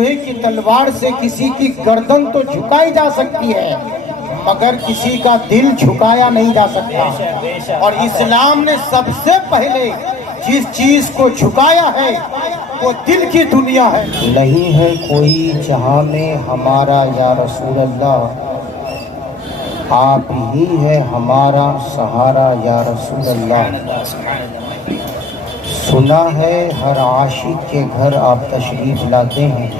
لوہے کی تلوار سے کسی کی گردن تو جھکائی جا سکتی ہے مگر کسی کا دل جھکایا نہیں جا سکتا، اور اسلام نے سب سے پہلے جس چیز کو جھکایا ہے وہ دل کی دنیا ہے۔ نہیں ہے کوئی جہاں میں ہمارا یا رسول اللہ، آپ ہی ہے ہمارا سہارا یا رسول اللہ۔ سنا ہے ہر عاشق کے گھر آپ تشریف لاتے ہیں،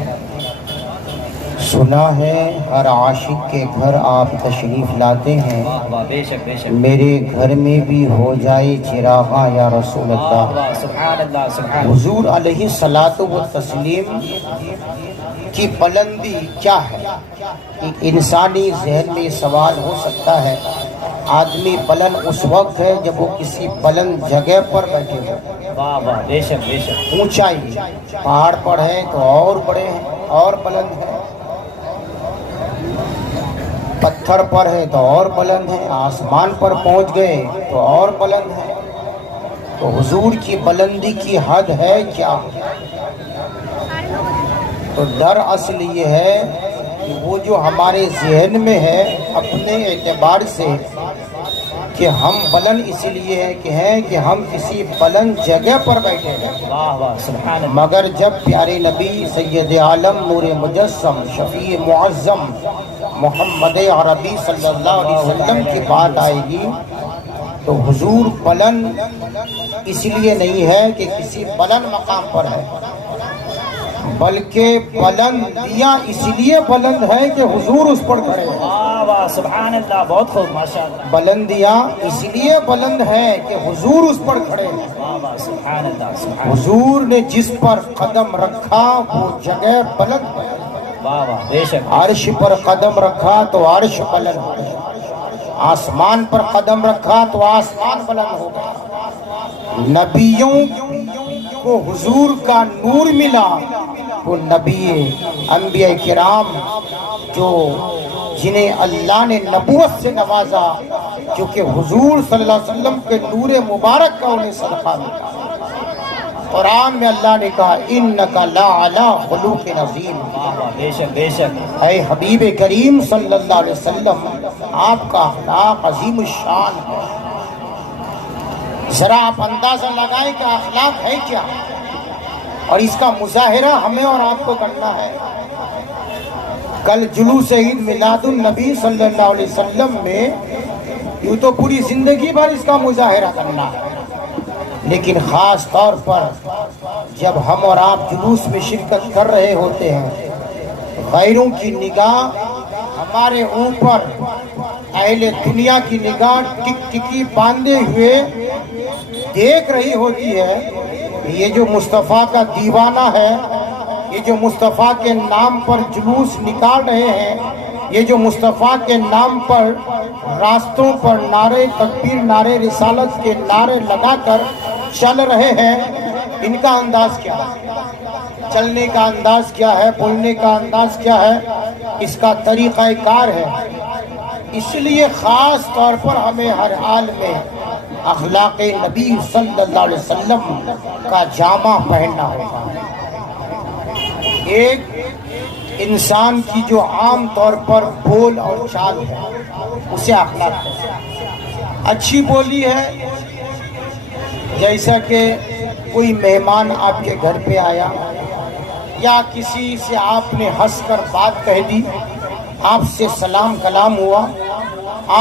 سنا ہے ہر عاشق کے گھر آپ تشریف لاتے ہیں، میرے گھر میں بھی ہو جائے چراغاں یا رسول اللہ۔ حضور علیہ الصلوۃ والتسلیم کی بلندی کیا ہے؟ ایک انسانی ذہن میں سوال ہو سکتا ہے، آدمی بلند اس وقت ہے جب وہ کسی بلند جگہ پر بیٹھے ہو۔ بے شک بے شک۔ اونچائی پہاڑ پر ہے تو اور بڑے ہیں اور بلند ہیں، پتھر پر ہے تو اور بلند ہے، آسمان پر پہنچ گئے تو اور بلند ہے۔ تو حضور کی بلندی کی حد ہے کیا؟ تو در اصل یہ ہے کہ وہ جو ہمارے ذہن میں ہے اپنے اعتبار سے کہ ہم بلند اس لیے ہیں کہ ہم کسی بلند جگہ پر بیٹھے ہیں، مگر جب پیارے نبی سید عالم نور مجسم شفیع معظم محمد عربی صلی اللہ علیہ وسلم کی بات آئے گی تو حضور بلند اس لیے نہیں ہے کہ کسی بلند مقام پر ہے، بلکہ بلندیاں اس لیے بلند ہے کہ حضور اس پر کھڑے ہیں۔ سبحان اللہ، بہت خوب، ماشاءاللہ۔ بلندیاں اس لیے بلند ہے کہ حضور اس پر کھڑے ہیں۔ سبحان اللہ۔ حضور نے جس پر قدم رکھا وہ جگہ بلند ہے۔ بے شک۔ عرش پر قدم رکھا تو عرش بلند ہے، آسمان پر قدم رکھا تو آسمان بلند ہوگا۔ نبیوں کو حضور کا نور ملا، وہ نبی انبیاء کرام جو جنہیں اللہ نے نبوت سے نوازا، کیونکہ حضور صلی اللہ علیہ وسلم کے نور مبارک کا انہیں صدقہ ملا۔ قرآن میں اللہ نے کہا اِنَّكَ لَعَلَىٰ خُلُقٍ عَظِيمٍ، بے شک بے شک، اے حبیب کریم صلی اللہ علیہ وسلم آپ کا اخلاق عظیم الشان ہے۔ ذرا آپ اندازہ لگائیں کہ اخلاق ہے کیا، اور اس کا مظاہرہ ہمیں اور آپ کو کرنا ہے۔ کل جلوس عید میلاد النبی صلی اللہ علیہ وسلم میں یوں تو پوری زندگی بھر اس کا مظاہرہ کرنا ہے، لیکن خاص طور پر جب ہم اور آپ جلوس میں شرکت کر رہے ہوتے ہیں، غیروں کی نگاہ ہمارے اوپر، اہل دنیا کی نگاہ ٹک ٹکی باندھے ہوئے دیکھ رہی ہوتی ہے، یہ جو مصطفیٰ کا دیوانہ ہے، یہ جو مصطفیٰ کے نام پر جلوس نکال رہے ہیں، یہ جو مصطفیٰ کے نام پر راستوں پر نعرے تکبیر، نعرے رسالت کے نعرے لگا کر چل رہے ہیں، ان کا انداز کیا ہے؟ چلنے کا انداز کیا ہے؟ بولنے کا انداز کیا ہے؟ اس کا طریقہ کار ہے۔ اس لیے خاص طور پر ہمیں ہر حال میں اخلاق نبی صلی اللہ علیہ وسلم کا جامہ پہننا ہوگا۔ ایک انسان کی جو عام طور پر بول اور چال ہے اسے اخلاق ہے۔ اچھی بولی ہے، جیسا کہ کوئی مہمان آپ کے گھر پہ آیا یا کسی سے آپ نے ہنس کر بات کہہ دی، آپ سے سلام کلام ہوا،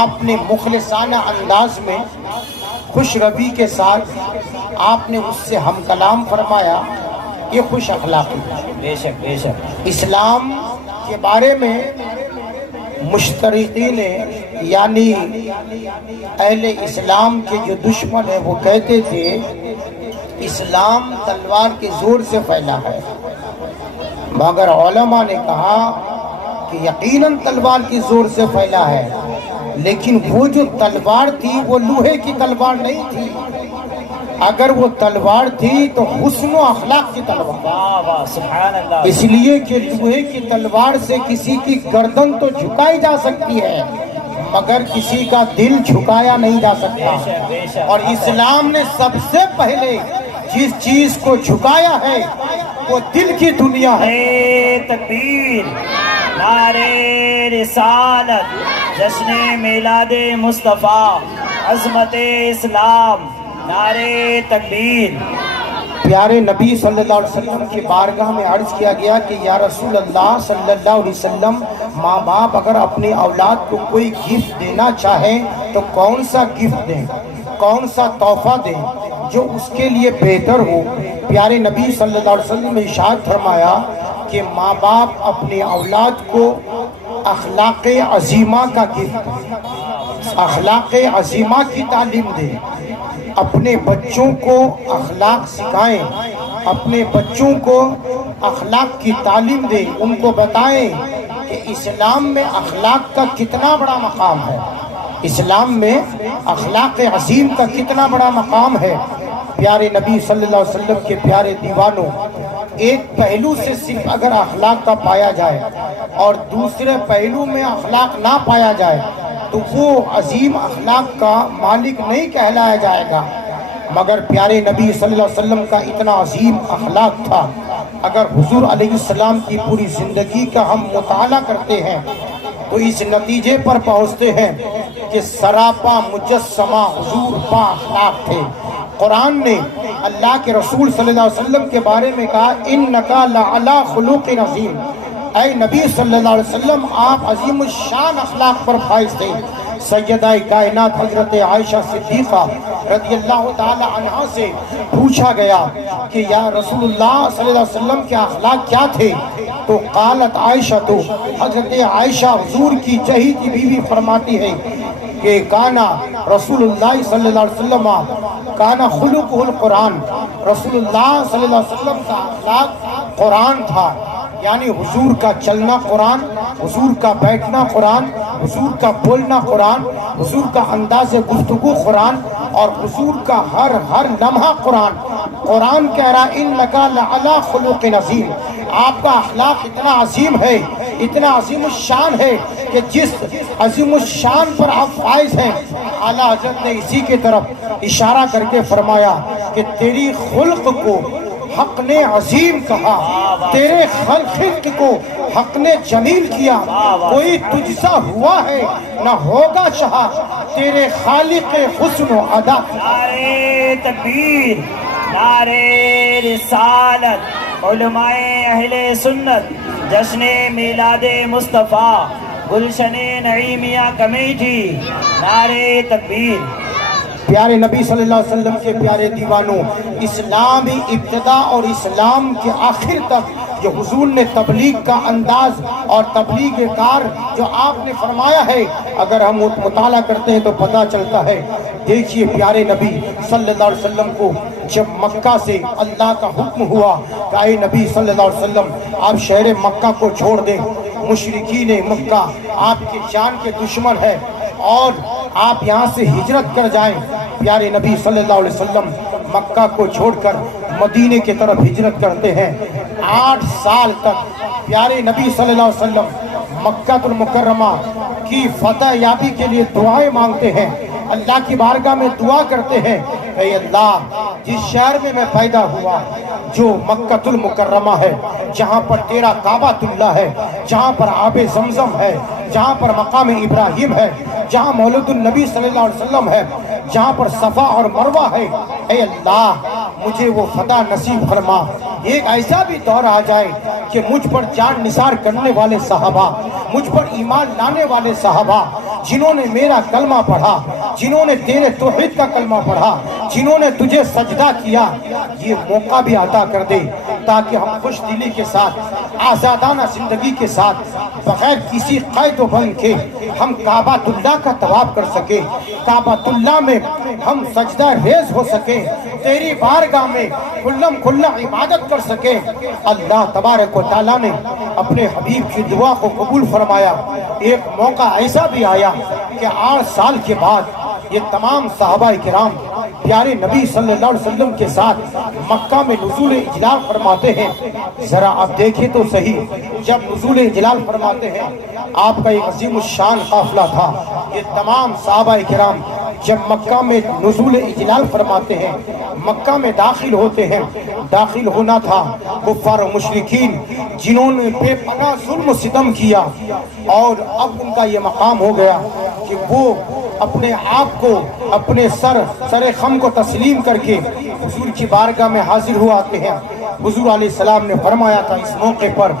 آپ نے مخلصانہ انداز میں خوش روی کے ساتھ آپ نے اس سے ہم کلام فرمایا، یہ خوش اخلاقی ہے۔ بے شک بے شک۔ اسلام کے بارے میں مشترقین یعنی اہل اسلام کے جو دشمن ہیں وہ کہتے تھے اسلام تلوار کے زور سے پھیلا ہے، مگر علماء نے کہا کہ یقیناً تلوار کی زور سے پھیلا ہے، لیکن وہ جو تلوار تھی وہ لوہے کی تلوار نہیں تھی، اگر وہ تلوار تھی تو حسن و اخلاق کی تلوار، سبحان اللہ، اس لیے کہ لوہے کی تلوار سے کسی کی گردن تو جھکائی جا سکتی ہے مگر کسی کا دل جھکایا نہیں جا سکتا، اور اسلام نے سب سے پہلے جس چیز کو جھکایا ہے وہ دل کی دنیا ہے۔ تکبیر، نعرے رسالت، جشن میلاد مصطفیٰ، عظمت اسلام، نعرے تکبیر۔ پیارے نبی صلی اللہ علیہ وسلم کی بارگاہ میں عرض کیا گیا کہ یا رسول اللہ صلی اللہ علیہ وسلم، ماں باپ اگر اپنی اولاد کو کوئی گفٹ دینا چاہیں تو کون سا گفٹ دیں، کون سا تحفہ دیں جو اس کے لیے بہتر ہو؟ پیارے نبی صلی اللہ علیہ وسلم نے ارشاد فرمایا کہ ماں باپ اپنی اولاد کو اخلاق عظیمہ کا گفٹ، اخلاق عظیمہ کی تعلیم دیں، اپنے بچوں کو اخلاق سکھائیں، اپنے بچوں کو اخلاق کی تعلیم دیں، ان کو بتائیں کہ اسلام میں اخلاق کا کتنا بڑا مقام ہے، اسلام میں اخلاق عظیم کا کتنا بڑا مقام ہے۔ پیارے نبی صلی اللہ علیہ وسلم کے پیارے دیوانوں، ایک پہلو سے صرف اگر اخلاق کا پایا جائے اور دوسرے پہلو میں اخلاق نہ پایا جائے تو وہ عظیم اخلاق کا مالک نہیں کہلایا جائے گا۔ مگر پیارے نبی صلی اللہ علیہ وسلم کا اتنا عظیم اخلاق تھا، اگر حضور علیہ السلام کی پوری زندگی کا ہم مطالعہ کرتے ہیں تو اس نتیجے پر پہنچتے ہیں کہ سراپا مجسمہ حضور با اخلاق تھے۔ قرآن نے اللہ کے رسول صلی اللہ علیہ وسلم کے بارے میں کہا اِنَّكَ لَعَلَىٰ خُلُقٍ عَظِيمٍ، اے نبی صلی اللہ علیہ وسلم آپ عظیم الشان اخلاق پر فائز تھے۔ سیدہ کائنات حضرت عائشہ صدیقہ رضی اللہ تعالی عنہا سے پوچھا گیا کہ یا رسول اللہ صلی اللہ علیہ وسلم کے اخلاق کیا تھے؟ تو قالت عائشہ، تو حضرت عائشہ حضور کی چہیتی بیوی فرماتی ہے کہ کانا رسول اللہ صلی اللہ علیہ وسلم کانا خلقہ القرآن، رسول اللہ صلی اللہ علیہ وسلم کا اخلاق قرآن تھا، یعنی حضور کا چلنا قرآن، حضور کا بیٹھنا قرآن، حضور کا بولنا قرآن، حضور کا انداز گفتگو قرآن، اور حضور کا ہر لمحہ قرآن۔ قرآن کہہ رہا اِنَّكَ لَعَلَىٰ خُلُقٍ عَظِيمٍ، آپ کا اخلاق اتنا عظیم ہے، اتنا عظیم الشان ہے کہ جس عظیم الشان پر آپ فائز ہیں، اعلیٰ حضرت نے اسی کے طرف اشارہ کر کے فرمایا کہ تیری خلق کو حق نے عظیم کہا، تیرے خلق کو حق نے جمیل کیا، کوئی تجھ سا ہوا ہے نہ ہوگا شہا، تیرے خالق حسن و ادا۔ نعرے تکبیر، نعرے رسالت، علماء اہل سنت، جشن میلاد مصطفیٰ، گلشن نعیمیہ کمیٹی، نعرے تکبیر۔ پیارے نبی صلی اللہ علیہ وسلم کے پیارے دیوانوں، اسلامی ابتدا اور اسلام کے آخر تک جو حضور نے تبلیغ کا انداز اور تبلیغ کار جو آپ نے فرمایا ہے، اگر ہم مطالعہ کرتے ہیں تو پتہ چلتا ہے۔ دیکھیے پیارے نبی صلی اللہ علیہ وسلم کو جب مکہ سے اللہ کا حکم ہوا کہ اے نبی صلی اللہ علیہ وسلم آپ شہر مکہ کو چھوڑ دیں، مشرکین مکہ آپ کی جان کے دشمن ہے اور آپ یہاں سے ہجرت کر جائیں۔ پیارے نبی صلی اللہ علیہ وسلم مکہ کو چھوڑ کر مدینے کی طرف ہجرت کرتے ہیں۔ 8 سال تک پیارے نبی صلی اللہ علیہ وسلم مکہ المکرمہ کی فتح یابی کے لیے دعائیں مانگتے ہیں، اللہ کی بارگاہ میں دعا کرتے ہیں، اے اللہ جس شہر میں پیدا ہوا جو مکہ المکرمہ ہے، جہاں پر تیرا کعبہ اللہ ہے، جہاں پر آب زمزم ہے، جہاں پر مقام ابراہیم ہے، جہاں مولد النبی صلی اللہ علیہ وسلم ہے، جہاں پر صفا اور مروہ ہے، اے اللہ مجھے وہ فتح نصیب فرما۔ ایک ایسا بھی دور آ جائے کہ مجھ پر جان نثار کرنے والے صحابہ، مجھ پر ایمان لانے والے صحابہ، جنہوں نے میرا کلمہ پڑھا، جنہوں نے تیرے توحید کا کلمہ پڑھا، جنہوں نے تجھے سجدہ کیا، یہ موقع بھی عطا کر دے تاکہ ہم خوش دلی کے ساتھ، آزادانہ زندگی کے ساتھ، بغیر کسی قید و بند کے ہم کعبہ اللہ کا طواف کر سکیں، کعبہ اللہ میں ہم سجدہ ریز ہو سکیں، تیری بارگاہ میں کھلا عبادت کر سکیں۔ اللہ تبارک و تعالیٰ نے اپنے حبیب کی دعا کو قبول فرمایا۔ ایک موقع ایسا بھی آیا کہ 8 سال کے بعد یہ تمام صحابہ کرام پیارے نبی صلی اللہ علیہ وسلم کے ساتھ مکہ میں نزول اجلال فرماتے ہیں. ذرا آپ دیکھیں تو صحیح، جب نزول اجلال فرماتے ہیں آپ کا ایک عظیم الشان قافلہ تھا. یہ تمام صحابہ کرام جب مکہ میں نزول اجلال فرماتے ہیں، مکہ میں داخل ہوتے ہیں، داخل ہونا تھا کفار و مشرکین جنہوں نے بے پناہ ظلم و ستم کیا، اور اب ان کا یہ مقام ہو گیا کہ وہ اپنے آپ کو، اپنے سر خم کو تسلیم کر کے حضور کی بارگاہ میں حاضر ہوا آتے ہیں. حضور علیہ السلام نے فرمایا تھا اس موقع پر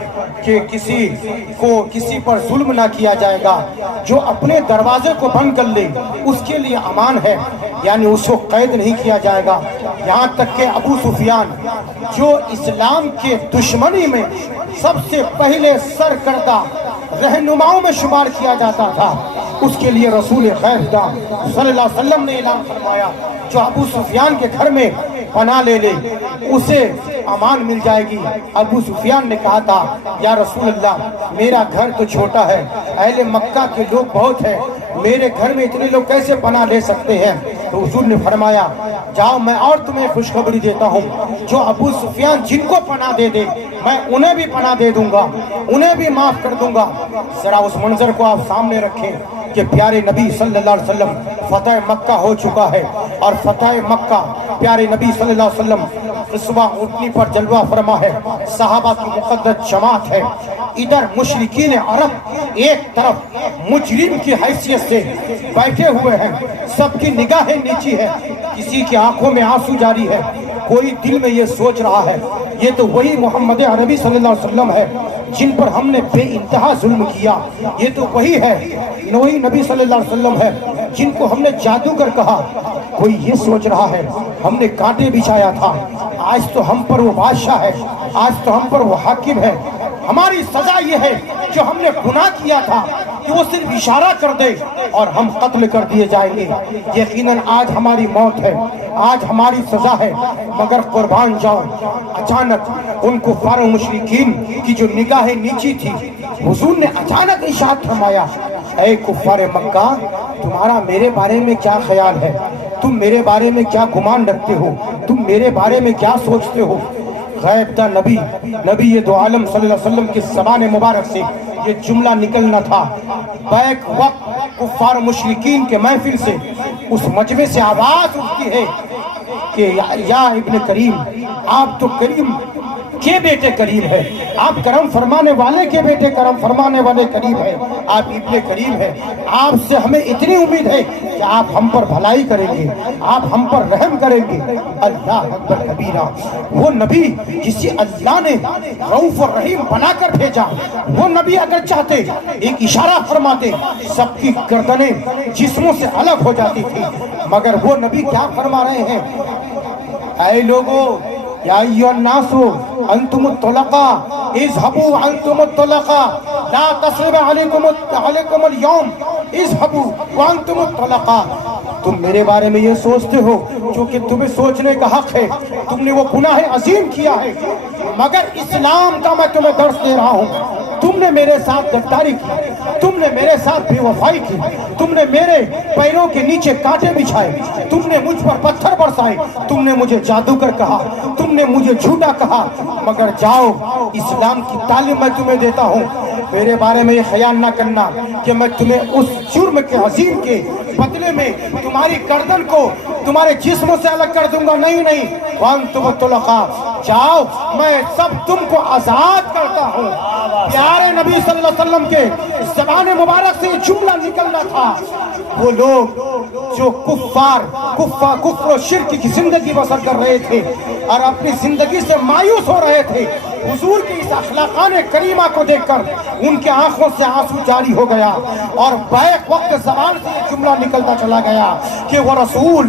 کہ کسی پر ظلم نہ کیا جائے گا، جو اپنے دروازے کو بند کر لے اس کے لیے امان ہے، یعنی اس کو قید نہیں کیا جائے گا. یہاں تک کہ ابو سفیان جو اسلام کے دشمنی میں سب سے پہلے سرکردہ رہنماؤں میں شمار کیا جاتا تھا، اس کے لیے رسول خیر صلی اللہ علیہ وسلم نے اعلان فرمایا جو ابو سفیان کے گھر میں پناہ لے لے اسے امان مل جائے گی. ابو سفیان نے کہا تھا یا رسول اللہ میرا گھر تو چھوٹا ہے، اہل مکہ کے لوگ بہت ہیں، میرے گھر میں اتنے لوگ کیسے پناہ لے سکتے ہیں؟ تو حضور نے فرمایا جاؤ میں اور تمہیں خوشخبری دیتا ہوں، جو ابو سفیان جن کو پناہ دے دے میں انہیں بھی پناہ دے دوں گا، انہیں بھی معاف کر دوں گا. ذرا اس منظر کو آپ سامنے رکھیں کہ پیارے نبی صلی اللہ علیہ وسلم فتح مکہ ہو چکا ہے، اور فتح مکہ پیارے نبی صلی اللہ علیہ وسلم صبح اٹھنی پر جلوہ فرما ہے، صحابہ کی مقدس جماعت ہے. ادھر مشرکین عرب ایک طرف مجرم کی حیثیت سے بیٹھے ہوئے ہیں، سب کی نگاہیں نیچی ہے، کسی کی آنکھوں میں آنسو جاری ہے، کوئی دل میں یہ سوچ رہا ہے یہ تو وہی محمد عربی صلی اللہ علیہ وسلم ہے جن پر ہم نے بے انتہا ظلم کیا، یہ تو وہی ہے، وہی نبی صلی اللہ علیہ وسلم ہے جن کو ہم نے جادوگر کہا. کوئی یہ سوچ رہا ہے ہم نے کانٹے بچھایا تھا، آج تو ہم پر وہ بادشاہ ہے، آج تو ہم پر وہ حاکم ہے. ہماری سزا یہ ہے جو ہم نے گناہ کیا تھا کہ وہ صرف اشارہ کر دے اور ہم قتل کر دیے جائیں گے. یقیناً آج ہماری موت ہے، آج ہماری سزا ہے، مگر قربان جاؤ اچانک ان کفار و مشرکین کی جو نگاہیں نیچی تھی، حضور نے اچانک ارشاد فرمایا اے کفار مکہ تمہارا میرے بارے میں کیا خیال ہے؟ تم میرے بارے میں کیا گمان رکھتے ہو؟ تم میرے بارے میں کیا سوچتے ہو؟ غیب دا نبی یہ دو عالم صلی اللہ علیہ وسلم کی زبان مبارک سے یہ جملہ نکلنا تھا. بیک وقت کفار مشرکین کے محفل سے اس مجمع سے آواز اٹھتی ہے کہ یا ابن کریم، آپ تو کریم کے بیٹے کریم ہے، آپ کرم فرمانے والے کے بیٹے کرم فرمانے والے کریم ہے، آپ ابن کریم ہے، آپ سے ہمیں اتنی امید ہے کہ آپ ہم پر بھلائی کریں گے، آپ ہم پر رحم کریں گے. اللہ اکبر کبیرہ، وہ نبی جسے اللہ نے رؤوف الرحیم بنا کر بھیجا، وہ نبی اگر چاہتے ایک اشارہ فرماتے سب کی گردنیں جسموں سے الگ ہو جاتی تھی، مگر وہ نبی کیا فرما رہے ہیں؟ اے لوگو یا ایھا الناس انتم الطلقاء اذهبوا انتم الطلقاء لا تصرف علیکم اليوم اذهبوا وانتم الطلقاء. تم میرے بارے میں یہ سوچتے ہو جو کہ تمہیں سوچنے کا حق ہے، تم نے وہ گناہ عظیم کیا ہے، مگر اسلام کا میں تمہیں درس دے رہا ہوں. تم نے میرے ساتھ غداری کی، تم نے میرے ساتھ بے وفائی کی، تم نے میرے پیروں کے نیچے کانٹے بچھائے، تم نے مجھ پر پتھر برسائے، تم نے مجھے جادوگر کہا، تم نے مجھے جھوٹا کہا، مگر جاؤ اسلام کی تعلیم میں تمہیں دیتا ہوں. میرے بارے میں یہ خیال نہ کرنا کہ میں تمہیں اس جرم کے عظیم کے بدلے میں تمہاری گردن کو تمہارے جسموں سے الگ کر دوں گا. نہیں وانتم الطلقاء، جاؤ میں سب تم کو آزاد کرتا ہوں. پیارے نبی صلی اللہ علیہ وسلم کے زبان مبارک سے یہ جملہ نکلنا تھا. وہ لوگ جو کفر و شرک کی زندگی بسر کر رہے تھے اور اپنی زندگی سے مایوس ہو رہے تھے، حضور کی اس اخلاقان کریمہ کو دیکھ کر ان کے آنکھوں سے آنسو جاری ہو گیا، اور بیک وقت زبان سے یہ جملہ نکلتا چلا گیا کہ وہ رسول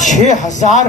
6000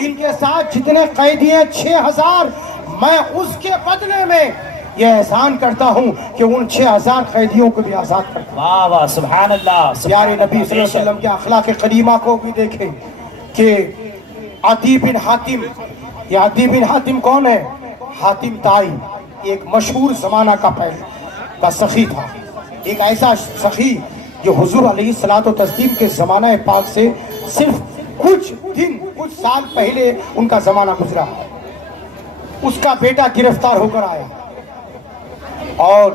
ان کے ساتھ جتنے قیدی ہیں 6000، میں اس کے بدلے میں یہ احسان کرتا ہوں کہ ان 6000 قیدیوں کو بھی آزاد کرتا ہوں۔ واہ واہ سبحان اللہ پیارے نبی صلی اللہ علیہ وسلم کے اخلاق کریمہ کو بھی دیکھیں کہ عدی بن حاتم، یہ عدی بن حاتم کون ہے؟ حاتم طائی ایک مشہور زمانہ کا سخی تھا، ایک ایسا سخی جو حضور علیہ الصلوۃ والتسلیم کے زمانہ پاک سے صرف کچھ سال پہلے ان کا زمانہ گزرا۔ اس کا بیٹا گرفتار ہو کر آیا اور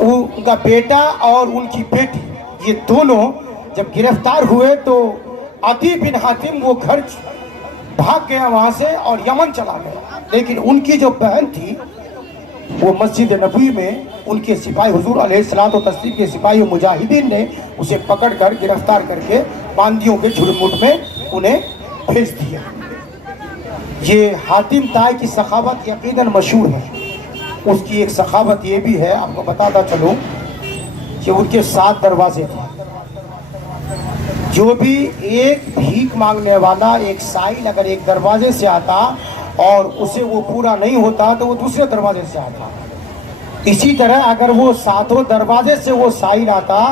ان کا بیٹا اور ان کی بیٹی یہ دونوں جب گرفتار ہوئے تو عدی بن حاتم وہ گھر بھاگ گیا وہاں سے اور یمن چلا گیا، لیکن ان کی جو بہن تھی وہ مسجد نبوی میں ان کے سپاہی حضور علیہ الصلوۃ والتسلیم کے سپاہی مجاہدین نے اسے پکڑ کر گرفتار کر کے باندیوں کے جھرمٹ میں انہیں بھیج دیا۔ یہ حاتم طائی کی سخاوت یقیناً مشہور ہے۔ اس کی ایک سخاوت یہ بھی ہے، آپ کو بتاتا چلوں کہ ان کے 7 دروازے تھے۔ جو بھی ایک بھیک مانگنے والا، ایک سائل اگر ایک دروازے سے آتا اور اسے وہ پورا نہیں ہوتا تو وہ دوسرے دروازے سے آتا، اسی طرح اگر وہ 7 دروازے سے وہ سائل آتا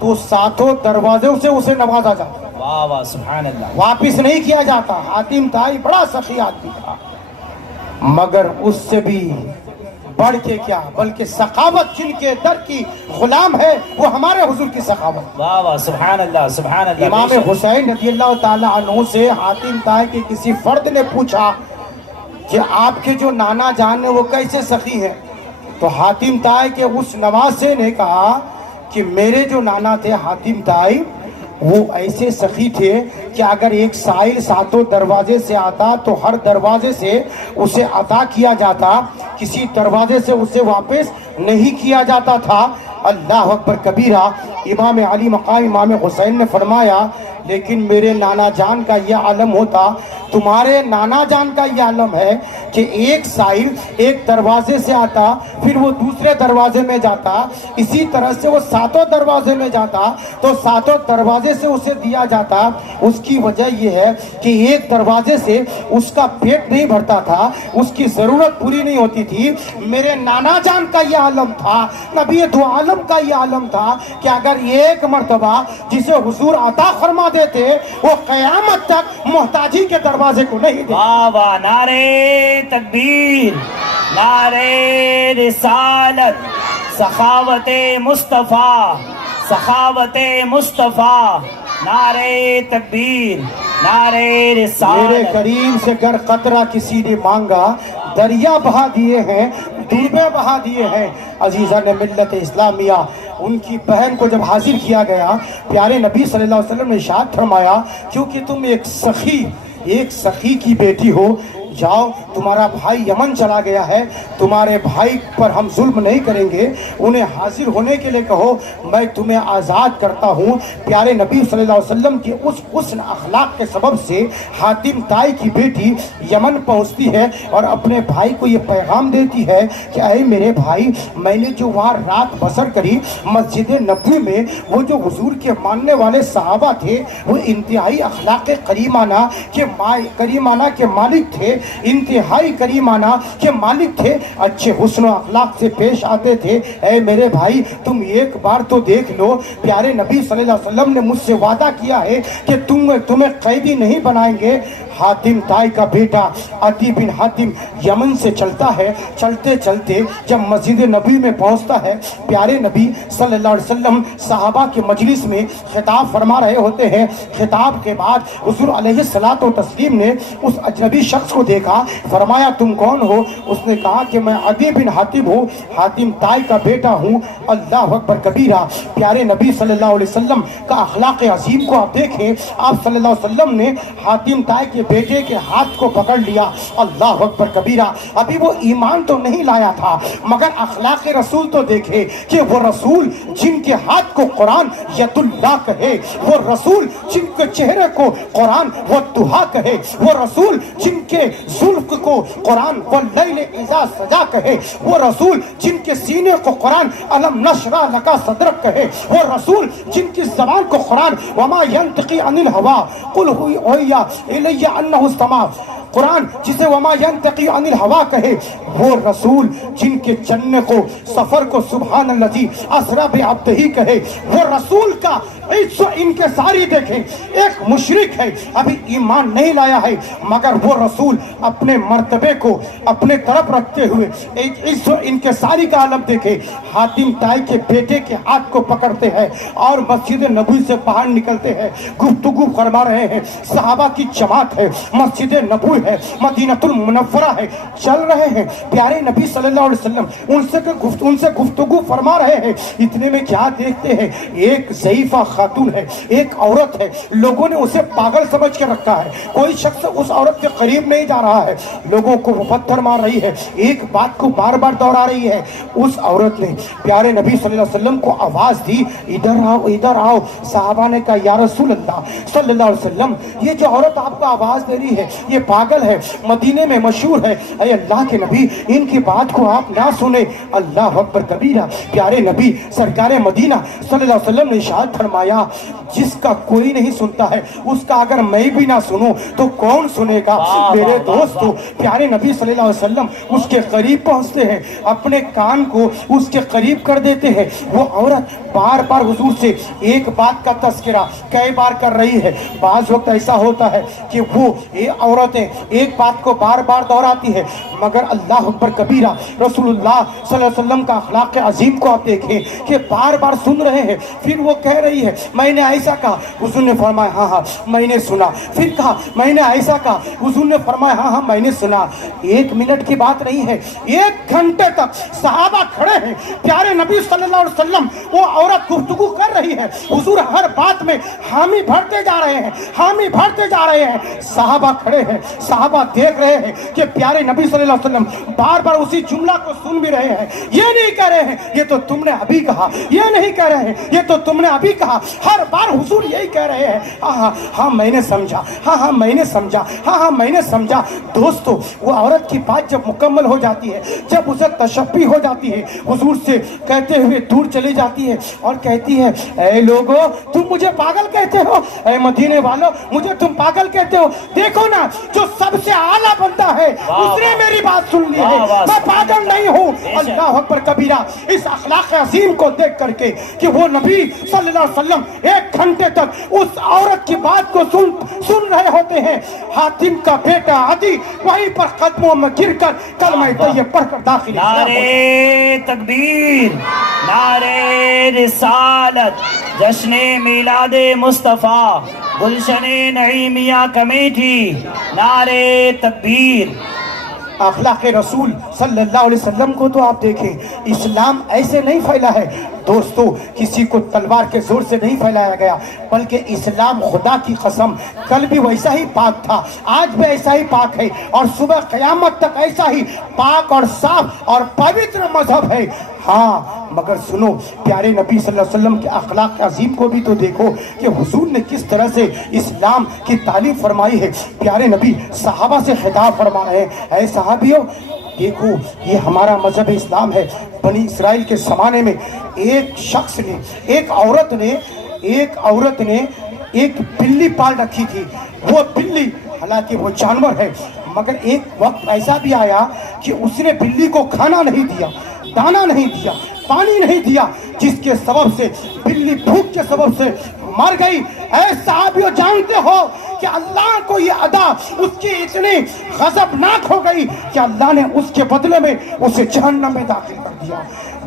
تو 7 دروازوں سے اسے نوازا جاتا، واہ واہ سبحان اللہ۔ واپس نہیں کیا جاتا۔ حاتم طائی بڑا سخی آدمی تھا، مگر اس سے بھی بڑھ کے کیا، بلکہ سخاوت جن کے در کی غلام ہے وہ ہمارے حضور کی سخاوت۔ واہ واہ سبحان اللہ سبحان اللہ۔ امام حسین رضی اللہ تعالی عنہ سے حاتم طائی کے کسی فرد نے پوچھا کہ آپ کے جو نانا جان ہیں وہ کیسے سخی ہیں؟ تو حاتم طائی کے اس نواسے نے کہا کہ میرے جو نانا تھے حاتم طائی وہ ایسے سخی تھے کہ اگر ایک سائل 7 دروازے سے آتا تو ہر دروازے سے اسے عطا کیا جاتا، کسی دروازے سے اسے واپس نہیں کیا جاتا تھا۔ اللہ اکبر کبیرہ۔ امام علی مقام امام حسین نے فرمایا لیکن میرے نانا جان کا یہ عالم ہوتا، تمہارے نانا جان کا یہ عالم ہے کہ ایک سائل ایک دروازے سے آتا پھر وہ دوسرے دروازے میں جاتا، اسی طرح سے وہ 7 دروازے میں جاتا تو 7 دروازے سے اسے دیا جاتا۔ اس کی وجہ یہ ہے کہ ایک دروازے سے اس کا پیٹ نہیں بھرتا تھا، اس کی ضرورت پوری نہیں ہوتی تھی۔ میرے نانا جان کا یہ عالم تھا، نبی دو عالم کا یہ عالم تھا کہ اگر ایک مرتبہ جسے حضور عطا فرما دیتے وہ قیامت تک محتاجی کے دروازے کو نہیں دیتے۔ واہ واہ، نعرے تکبیر، نعرے رسالت، سخاوت مصطفیٰ، سخاوت مصطفیٰ، نعرے تکبیر، نعرے میرے رسالت۔ کریم سے گر قطرہ کسی نے مانگا، دریا بہا دیے ہیں، ڈوبے بہا دیے ہیں۔ عزیزان ملت اسلامیہ، ان کی بہن کو جب حاضر کیا گیا پیارے نبی صلی اللہ علیہ وسلم نے ارشاد فرمایا کیونکہ تم ایک سخی کی بیٹی ہو، جاؤ تمہارا بھائی یمن چلا گیا ہے، تمہارے بھائی پر ہم ظلم نہیں کریں گے، انہیں حاضر ہونے کے لیے کہو، میں تمہیں آزاد کرتا ہوں۔ پیارے نبی صلی اللہ علیہ وسلم کی اس حسن اخلاق کے سبب سے حاتم طائی کی بیٹی یمن پہنچتی ہے اور اپنے بھائی کو یہ پیغام دیتی ہے کہ اے میرے بھائی، میں نے جو وہاں رات بسر کری مسجد نبوی میں، وہ جو حضور کے ماننے والے صحابہ تھے وہ انتہائی اخلاق کریمانہ کے مالک تھے، انتہائی کریمانہ کے مالک تھے، اچھے حسن و اخلاق سے پیش آتے تھے۔ اے میرے بھائی تم ایک بار تو دیکھ لو، پیارے نبی صلی اللہ علیہ وسلم نے مجھ سے وعدہ کیا ہے کہ تمہیں قیدی نہیں بنائیں گے۔ حاتم طائی کا بیٹا عدی بن حاتم یمن سے چلتا ہے، چلتے چلتے جب مسجد نبی میں پہنچتا ہے پیارے نبی صلی اللہ علیہ وسلم صحابہ کے مجلس میں خطاب فرما رہے ہوتے ہیں۔ خطاب کے بعد حضور علیہ الصلوۃ والتسلیم نے اس اجنبی شخص کو دیکھا، فرمایا تم کون ہو؟ اس نے کہا کہ میں عدی بن حاتم ہوں، حاتم طائی کا بیٹا ہوں۔ اللہ اکبر کبیرہ۔ پیارے نبی صلی اللہ علیہ وسلم کا اخلاق عظیم کو آپ دیکھیں، آپ صلی اللہ علیہ وسلم نے حاتم طائی کے بیٹے کے ہاتھ کو پکڑ لیا. اللہ اکبر کبیرہ. ابھی وہ ایمان تو نہیں لایا تھا مگر اخلاق رسول تو دیکھے کہ وہ رسول جن کے ہاتھ کو قرآن ید اللہ کہے, وہ رسول جن کے چہرے کو قرآن والضحیٰ کہے, وہ رسول جن کے زلف کو قرآن واللیل اذا سجا کہے, وہ رسول جن کے سینے کو قرآن الم نشرح لک صدرک کہے, وہ رسول جن کی زبان کو قرآن وما ینطق عن الہوا قل اوحی الی انہ استمع, قرآن جسے وما ینطق عن الہوا کہے, وہ رسول جن کے چلنے کو سفر کو سبحان الذی اسری بعبدہ کہے, وہ رسول کا عزت و انکساری دیکھیں. ایک مشرک ہے ابھی ایمان نہیں لایا ہے مگر وہ رسول اپنے مرتبے کو اپنے طرف رکھتے ہوئے ایک عزت و انکساری کا عالم دیکھے. حاتم طائی کے بیٹے کے ہاتھ کو پکڑتے ہیں اور مسجد نبوی سے باہر نکلتے ہیں, گفتگو فرما رہے ہیں. صحابہ کی جماعت ہے, مسجد نبوی ہے, مدینہ المنورہ ہے, چل رہے ہیں. پیارے نبی صلی اللہ علیہ وسلم ان سے گفتگو فرما رہے ہیں. اتنے میں کیا دیکھتے ہیں, ایک ضعیفہ خاتون ہے, ایک عورت ہے. لوگوں نے اسے پاگل سمجھ کے رکھا ہے. کوئی شخص اس عورت کے قریب نہیں جا رہا ہے. لوگوں کو وہ پتھر مار رہی ہے, ایک بات کو بار بار دہرا رہی ہے. اس عورت نے پیارے نبی صلی اللہ علیہ وسلم کو آواز دی, ادھر آؤ ادھر آؤ. صحابہ نے کہا یا رسول اللہ صلی اللہ علیہ وسلم, یہ جو عورت آپ کو آواز دے رہی ہے یہ پاگل ہے, مدینے میں مشہور ہے. اے اللہ کے نبی ان کی بات کو آپ نہ سنیں. اللہ اکبر کبیرہ. پیارے نبی سرکار مدینہ صلی اللہ علیہ وسلم نے ارشاد فرمایا, جس کا کوئی نہیں سنتا ہے اس کا اگر میں بھی نہ سنوں تو کون سنے گا. میرے دوستو پیارے نبی صلی اللہ علیہ وسلم اس کے قریب پہنچتے ہیں, اپنے کان کو اس کے قریب کر دیتے ہیں. وہ عورت بار بار حضور سے ایک بات کا تذکرہ کئی بار کر رہی ہے. بعض وقت ایسا ہوتا ہے کہ وہ عورتیں ایک بات کو بار بار دہراتی ہے مگر اللہ اکبر کبیرہ رسول اللہ صلی اللہ علیہ وسلم کا اخلاق عظیم کو آپ دیکھیں کہ بار بار سن رہے ہیں. پھر وہ کہہ رہی ہے میں نے ایسا کہا, حضور نے فرمایا ہاں ہاں میں نے سنا. پھر کہا میں نے ایسا کہا, حضور نے فرمایا ہاں ہاں میں نے سنا. ایک منٹ کی بات نہیں ہے, ایک گھنٹے تک صحابہ کھڑے ہیں. پیارے نبی صلی اللہ علیہ وسلم وہ عورت گفتگو کر رہی ہے, حضور ہر بات میں حامی بھرتے جا رہے ہیں, حامی بھرتے جا رہے ہیں. صحابہ کھڑے ہیں, صحابہ دیکھ رہے ہیں کہ پیارے نبی صلی اللہ علیہ وسلم بار بار اسی جملہ کو سن بھی رہے ہیں. یہ نہیں کہہ رہے ہیں یہ تو تم نے ابھی کہا, یہ نہیں کہہ رہے ہیں یہ تو تم نے ابھی کہا. ہر بار حضور یہی کہہ رہے ہیں ہاں ہاں میں نے سمجھا, ہاں ہاں میں نے سمجھا, ہاں ہاں میں نے سمجھا. دوستو وہ عورت کی بات جب مکمل ہو جاتی ہے, جب اسے تشفی ہو جاتی ہے, حضور سے کہتے ہوئے دور چلی جاتی ہے اور کہتی ہے اے لوگو تم مجھے پاگل کہتے ہو, اے مدینے والوں مجھے تم پاگل کہتے ہو. دیکھو نا جو سب سے اعلیٰ بندہ ہے اس نے میری بات سن لی ہے, میں پاگل نہیں ہوں. اللہ اکبر کبیرہ. اس اخلاق عظیم کو دیکھ کر کے کہ وہ نبی صلی اللہ علیہ وسلم ایک گھنٹے تک اس عورت کی بات کو سن رہے ہوتے ہیں. حاتم کا بیٹا عدی وہیں پر قدموں میں گر کر کلمہ طیب پڑھ کر داخل. نعرے تکبیر, نعرے رسالت, جشن میلاد مصطفیٰ, گلشن نعیمیہ کمیٹی, نعرے تکبیر. اخلاق رسول صلی اللہ علیہ وسلم کو تو آپ دیکھیں, اسلام ایسے نہیں پھیلا ہے دوستو, کسی کو تلوار کے زور سے نہیں پھیلایا گیا, بلکہ اسلام خدا کی قسم کل بھی ویسا ہی پاک تھا, آج بھی ایسا ہی پاک ہے, اور صبح قیامت تک ایسا ہی پاک اور صاف اور پوتر مذہب ہے. ہاں مگر سنو پیارے نبی صلی اللہ علیہ وسلم کے اخلاق عظیم کو بھی تو دیکھو کہ حضور نے کس طرح سے اسلام کی تعلیم فرمائی ہے. پیارے نبی صحابہ سے خطاب فرما رہے ہیں, اے صحابیوں دیکھو یہ ہمارا مذہب اسلام ہے. بنی اسرائیل کے زمانے میں ایک شخص نے, ایک عورت نے ایک بلی پال رکھی تھی. وہ بلی حالانکہ وہ جانور ہے مگر ایک وقت ایسا بھی آیا کہ اس نے بلی کو کھانا نہیں دیا, دانا نہیں دیا, پانی نہیں دیا, جس کے سبب سے بلی بھوک کے سبب سے مر گئی. اے صحابیوں جانتے ہو کہ اللہ کو یہ ادا اس کی اتنی غضبناک ہو گئی کہ اللہ نے اس کے بدلے میں اسے جہنم میں داخل کر دیا.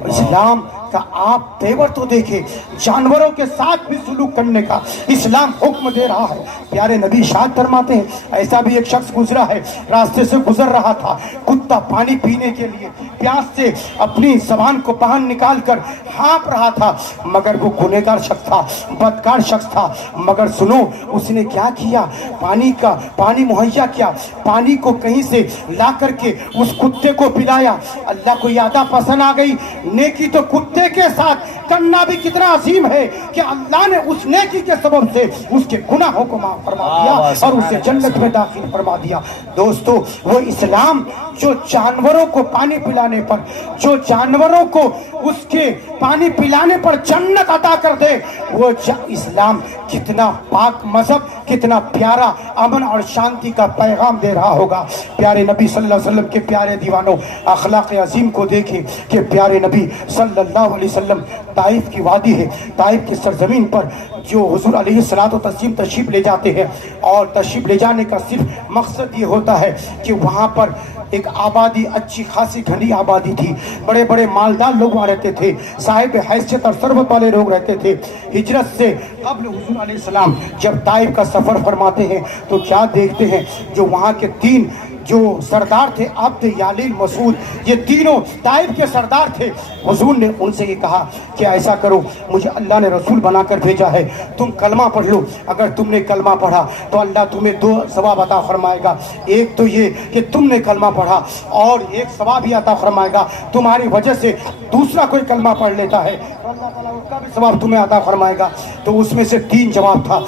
اسلام کہ آپ تیور تو دیکھیں، جانوروں کے ساتھ بھی سلوک کرنے کا اسلام حکم دے رہا ہے۔ پیارے نبی ارشاد فرماتے ہیں ایسا بھی ایک شخص گزرا ہے، راستے سے گزر رہا تھا، کتا پانی پینے کے لیے پیاس سے اپنی زبان کو باہر نکال کر ہانپ رہا تھا، مگر وہ گنہگار شخص تھا، بدکار شخص تھا، مگر سنو اس نے کیا کیا، پانی مہیا کیا، پانی کو کہیں سے لا کر کے اس کتے کو پلایا۔ اللہ کو یادہ پسند آ گئی، نیکی تو کتے کے ساتھ کرنا بھی کتنا عظیم ہے کہ اللہ نے اس نیکی کے سبب سے اس کے گناہوں کو معاف فرما دیا اور اسے جنت میں داخل فرما دیا۔ دوستو وہ اسلام جو جانوروں کو پانی پلانے پر، جو جانوروں کو اس کے پانی پلانے پر جنت عطا کر دے، وہ اسلام کتنا پاک مذہب، کتنا پیارا امن اور شانتی کا پیغام دے رہا ہوگا۔ پیارے نبی صلی اللہ علیہ وسلم کے پیارے دیوانوں، اخلاق عظیم کو دیکھیں کہ پیارے نبی صلی اللہ علیہ وسلم طائف کی وادی ہے، طائف کی سرزمین پر جو حضور علیہ الصلوۃ والتسلیم تشریف لے جاتے ہیں، اور تشریف لے جانے کا صرف مقصد یہ ہوتا ہے کہ وہاں پر ایک آبادی، اچھی خاصی گھنی آبادی تھی، بڑے بڑے مالدار لوگ وہاں رہتے تھے، صاحب حیثیت اور ثروت والے لوگ رہتے تھے۔ ہجرت سے قبل حضور علیہ السلام جب طائف کا سفر فرماتے ہیں تو کیا دیکھتے ہیں، جو وہاں کے 3 جو سردار تھے، عبد، یالین، مسعود، یہ تینوں طائف کے سردار تھے۔ حضور نے ان سے یہ کہا کہ ایسا کرو، مجھے اللہ نے رسول بنا کر بھیجا ہے، تم کلمہ پڑھ لو، اگر تم نے کلمہ پڑھا تو اللہ تمہیں 2 ثواب عطا فرمائے گا، ایک تو یہ کہ تم نے کلمہ پڑھا، اور ایک ثواب بھی عطا فرمائے گا تمہاری وجہ سے دوسرا کوئی کلمہ پڑھ لیتا ہے، اللہ تعالیٰ اس کا بھی ثواب تمہیں عطا فرمائے گا۔ تو اس میں سے 3 جواب تھا۔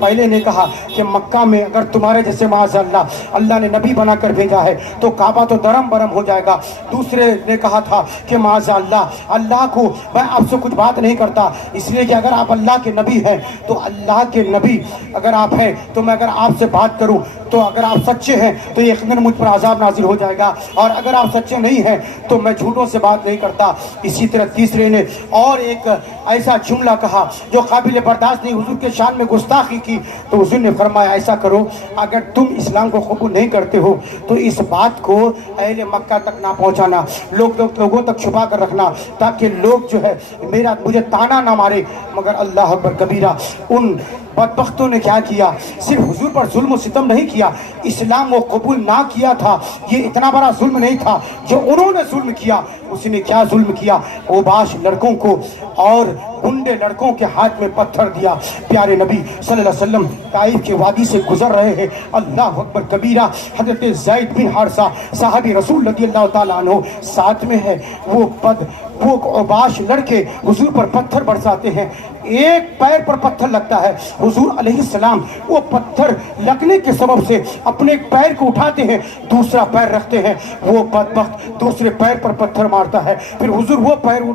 پہلے نے کہا کہ مکہ میں اگر تمہارے جیسے معاذ اللہ نے نبی بنا کر بھیجا ہے تو کعبہ تو درم برم ہو جائے گا۔ دوسرے نے کہا تھا کہ معاذ اللہ کو میں آپ سے کچھ بات نہیں کرتا، اس لیے کہ اگر آپ اللہ کے نبی ہیں تو اللہ کے نبی اگر آپ ہیں تو میں اگر آپ سے بات کروں تو اگر آپ سچے ہیں تو یقیناً مجھ پر عذاب نازل ہو جائے گا، اور اگر آپ سچے نہیں ہیں تو میں جھوٹوں سے بات نہیں کرتا۔ اسی طرح تیسرے نے اور ایک ایسا جملہ کہا جو قابل برداشت نہیں، حضور کے شان میں گستاخی کی۔ تو حضور نے فرمایا ایسا کرو، اگر تم اسلام کو قبول نہیں کرتے ہو تو اس بات کو اہل مکہ تک نہ پہنچانا، لوگوں تک چھپا کر رکھنا، تاکہ لوگ جو ہے مجھے تانا نہ مارے۔ مگر اللہ اکبر کبیرہ، ان بدبختوں نے کیا کیا، صرف حضور پر ظلم و ستم نہیں کیا، اسلام وہ قبول نہ کیا تھا، یہ اتنا بڑا ظلم نہیں تھا جو انہوں نے ظلم کیا۔ اس نے کیا ظلم کیا، اوباش لڑکوں کو اور گنڈے لڑکوں کے ہاتھ میں پتھر دیا۔ پیارے نبی صلی اللہ علیہ وسلم طائف کی وادی سے گزر رہے ہیں، اللہ اکبر کبیرہ، حضرت زید بن حارثہ صحابی رسول رضی اللہ تعالیٰ عنہ ساتھ میں ہے، وہ اوباش لڑکے حضور پر پتھر برساتے ہیں، ایک پیر پر پتھر لگتا ہے، حضور علیہ السلام وہ پتھر لگنے کے سبب سے اپنے پیر کو اٹھاتے ہیں، دوسرا پیر رکھتے ہیں، وہ بدبخت دوسرے پیر پر پتھر مارتا ہے، پھر حضور وہ پیر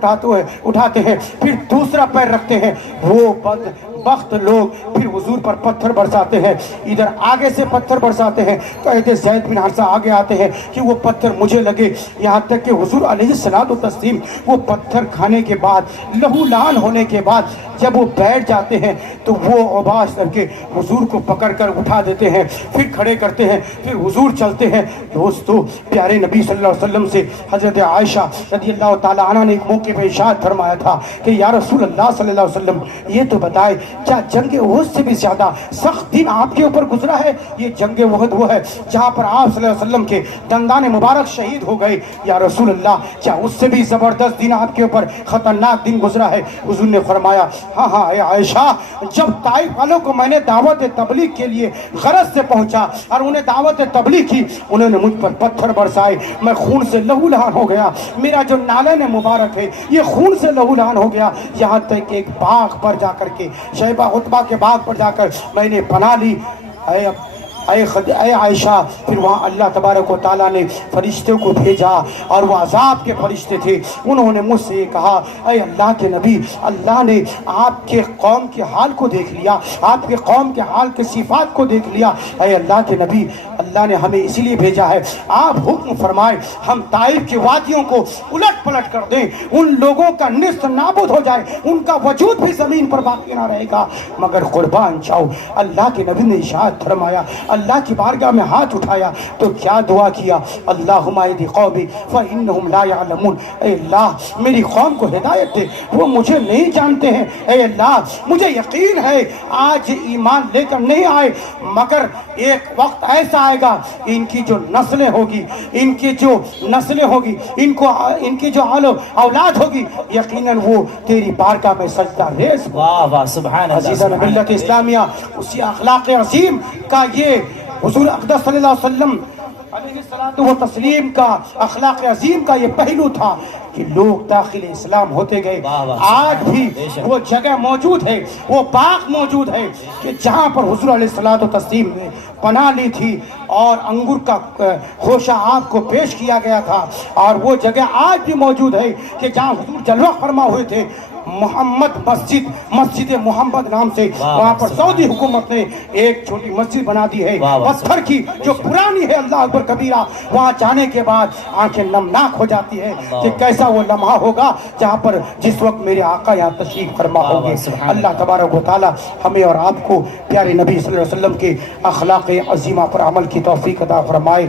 اٹھاتے ہیں، پھر دوسرا پیر رکھتے ہیں، وہ بدبخت لوگ پھر حضور پر پتھر برساتے ہیں، ادھر آگے سے پتھر برساتے ہیں، کہتے زید بن حارثہ آگے آتے ہیں کہ وہ پتھر مجھے لگے، یہاں تک کہ حضور علیہ الصلوۃ والتسلیم وہ پتھر کھانے کے بعد، لہو لعان ہونے کے بعد جب وہ بیٹھ جاتے ہیں تو وہ اوباش کر کے حضور کو پکڑ کر اٹھا دیتے ہیں، پھر کھڑے کرتے ہیں، پھر حضور چلتے ہیں۔ دوستو پیارے نبی صلی اللہ علیہ وسلم سے حضرت عائشہ رضی اللہ تعالیٰ عنہ نے ایک موقع پہ ارشاد فرمایا تھا کہ یا رسول اللہ صلی اللہ علیہ وسلم، یہ تو بتائے کیا جنگ احد سے بھی زیادہ سخت دن آپ کے اوپر گزرا ہے؟ یہ جنگ احد وہ ہے جہاں پر آپ صلی اللہ علیہ وسلم کے دندان مبارک شہید ہو گئے، یا رسول اللہ کیا اس سے بھی زبردست دن آپ کے اوپر، خطرناک دن گزرا ہے؟ حضور نے فرمایا ہاں اے عائشہ، جب طائف والوں کو میں نے دعوت تبلیغ کے لیے غرض سے پہنچا اور انہیں دعوت تبلیغ کی، انہوں نے مجھ پر پتھر برسائے، میں خون سے لہو لہان ہو گیا، میرا جو نالین مبارک ہے یہ خون سے لہو لہان ہو گیا، یہاں تک کہ ایک باغ پر جا کر کے، شیبہ عتبہ کے باغ پر جا کر میں نے پناہ لی۔ اے عائشہ، پھر وہاں اللہ تبارک و تعالیٰ نے فرشتوں کو بھیجا، اور وہ عذاب کے فرشتے تھے، انہوں نے مجھ سے یہ کہا اے اللہ کے نبی، اللہ نے آپ کے قوم کے حال کو دیکھ لیا، آپ کے قوم کے حال کے صفات کو دیکھ لیا، اے اللہ کے نبی اللہ نے ہمیں اسی لیے بھیجا ہے. آپ حکم فرمائے ہم طائف کی وادیوں کو الٹ پلٹ کر دیں, ان لوگوں کا نصف نابود ہو جائے, ان کا وجود بھی زمین پر باقی نہ رہے گا, مگر قربان جاؤ. اللہ کے نبی نے ارشاد فرمایا, اللہ کی بارگاہ میں ہاتھ اٹھایا تو کیا دعا کیا, اللہم اہد قومی فانہم لا یعلمون. اے اللہ میری قوم کو ہدایت دے, وہ مجھے نہیں جانتے ہیں. اے اللہ مجھے یقین ہے آج ایمان لے کر نہیں آئے, مگر ایک وقت ایسا آئے گا ان کی جو نسلیں ہوگی, ان کی جو نسلیں ہوگی, ان کی جو اولاد ہوگی, یقیناً وہ تیری بارگاہ میں سجدہ ریز. واہ واہ سبحان اللہ عزیزان سبحان ملت اسلامیہ, اسی اخلاق عظیم کا یہ حضور اقدس صلی اللہ علیہ وسلم علیہ الصلوۃ والتسلیم کا اخلاق عظیم کا یہ پہلو تھا کہ لوگ داخل اسلام ہوتے گئے. آج بھی وہ جگہ موجود ہے, وہ باغ موجود ہے کہ جہاں پر حضور علیہ الصلوۃ والتسلیم نے پناہ لی تھی اور انگور کا خوشہ آپ کو پیش کیا گیا تھا, اور وہ جگہ آج بھی موجود ہے کہ جہاں حضور جلوہ فرما ہوئے تھے. محمد مسجد محمد نام سے وہاں پر سعودی حکومت نے ایک چھوٹی مسجد بنا دی ہے پتھر کی, جو پرانی ہے, اللہ اکبر کبیرہ. وہاں جانے کے بعد آنکھیں نمناک ہو جاتی ہے کہ کیسا وہ لمحہ ہوگا جہاں پر جس وقت میرے آقا یہاں تشریف فرما ہوں گے. اللہ تبارک و تعالی ہمیں اور آپ کو پیارے نبی صلی اللہ علیہ وسلم کے اخلاق عظیمہ پر عمل کی توفیق عطا فرمائے.